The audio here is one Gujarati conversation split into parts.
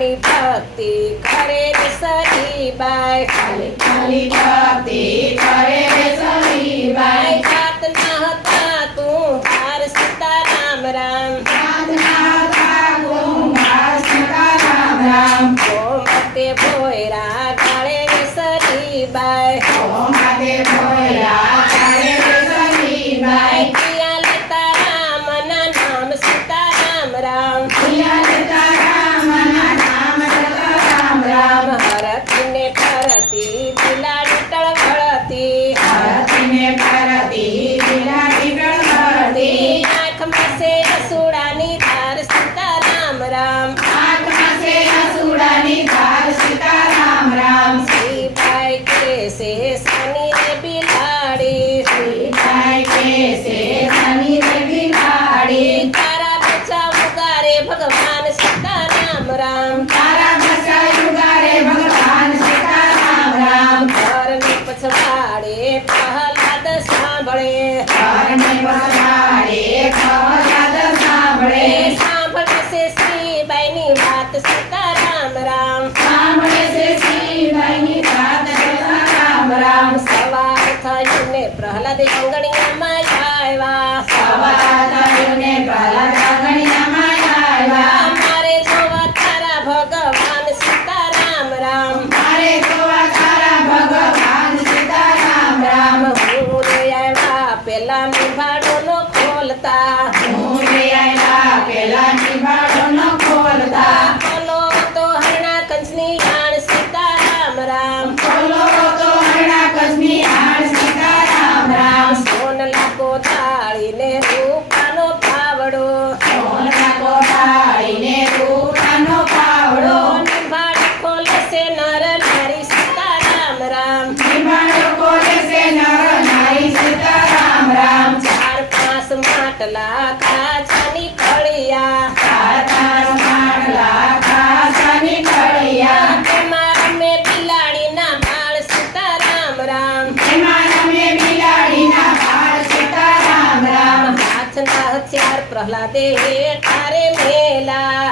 ખાલી ભક્તિ કરે રે સરીબાઈ ખાલી ભક્તિ કરે રે સરીબાઈ જાત ના હતા તું ભાર સીતારામ રામ ગોમતે ભોયરા ગાળે રે સરીબાઈ કિયા લેતા રામના નામ સીતારામ રામ હરતીને ફરતી બિલાડી ટળવળતી આંખમાં છે અસુડાની ધાર સીતારામ રામ શ્રીબાઈ કે છે સની રે બિલાડી તારા બચ્ચા ઉગારે ભગવાન સીતારામ રામ ઘરને પછવાડે પ્રહલાદ સાંભળે સાંભળે છે શ્રીબાઈની વાત સીતારામ રામ સવાર થયું ને પ્રહલાદ આંગણિયામાં આવ્યા મારે જોવા તારા ભગવાન સીતારામ રામ હું રે આવ્યા પેલા નિભાડો નો ખોલતા બોલો તો હરણા કંચની આણ સીતારામ રામ સોનલા કોથાળીને રૂપાનો પાવડો નિભાડ ખોલે છે નર નારી સીતારામ રામ ચાર પાંચ માટલા કાચાની કળિયા એમાં રમે બિલાડીના બાળ સીતારામ રામ હાથના હથિયાર પ્રહલાદે તારે મેલા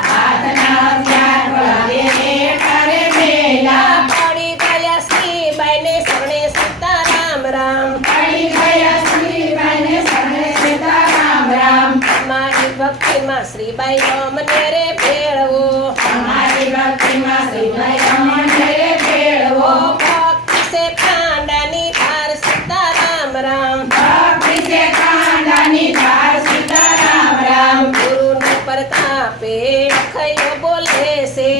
પડી ગયા શ્રીબાઈને શરણે સીતારામ રામ મારી ભક્તિમાં શ્રીબાઈ અમને રે ભેળવો ભક્તિ છે ખાંડાની ધાર સીતારામ રામ ગુરુને પ્રતાપે અખયો બોલે છે